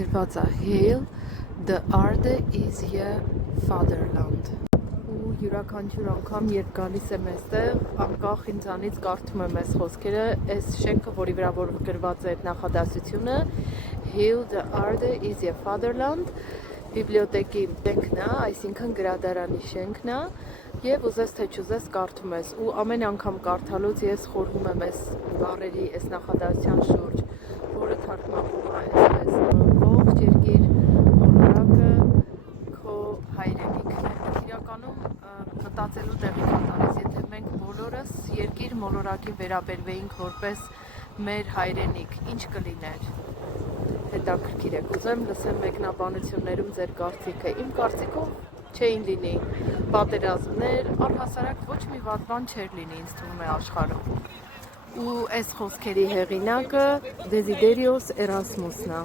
գրված է Hail, the Arde is your fatherland։ Ու յուրաքանչյուր անգամ, երբ գալիս եմ այստեղ, անկախ ինձանից կարդում եմ այս խոսքերը, այս շենքը, որի վրա որ գրված է այդ նախադասությունը, Hail, the Arde is your fatherland, բիբլիոթեկի շենքն է, այսինքն գրադարանի շենքն է, եւ ուզես թե չուզես կարդում ես, ու ամեն անգամ կարդալուց ես խորհում եմ այս բառերի, այս նախադասության շուրջ, որը թարգմանվում է այսպես. ողջ երկիր մոլորակը քո հայրենիքն է։ Իրականում մտածելու տեղի կտալիս, եթե մենք բոլորս երկիր մոլորակի վերաբերվեինք որպես մեր հայրենիք, ինչ կլիներ։ Հետաքրքիր է, կուզեմ լսեմ մեկնաբանություններում ձեր կարծիքը։ Իմ կարծիքով չէին լինի պատերազմներ, առհասարակ ոչ մի վատ բան չէր լինի, ինձ թվում է աշխարհում։ Ու այս խոսքերի հեղինակը Դեզիդերիոս Էրասմուսն է։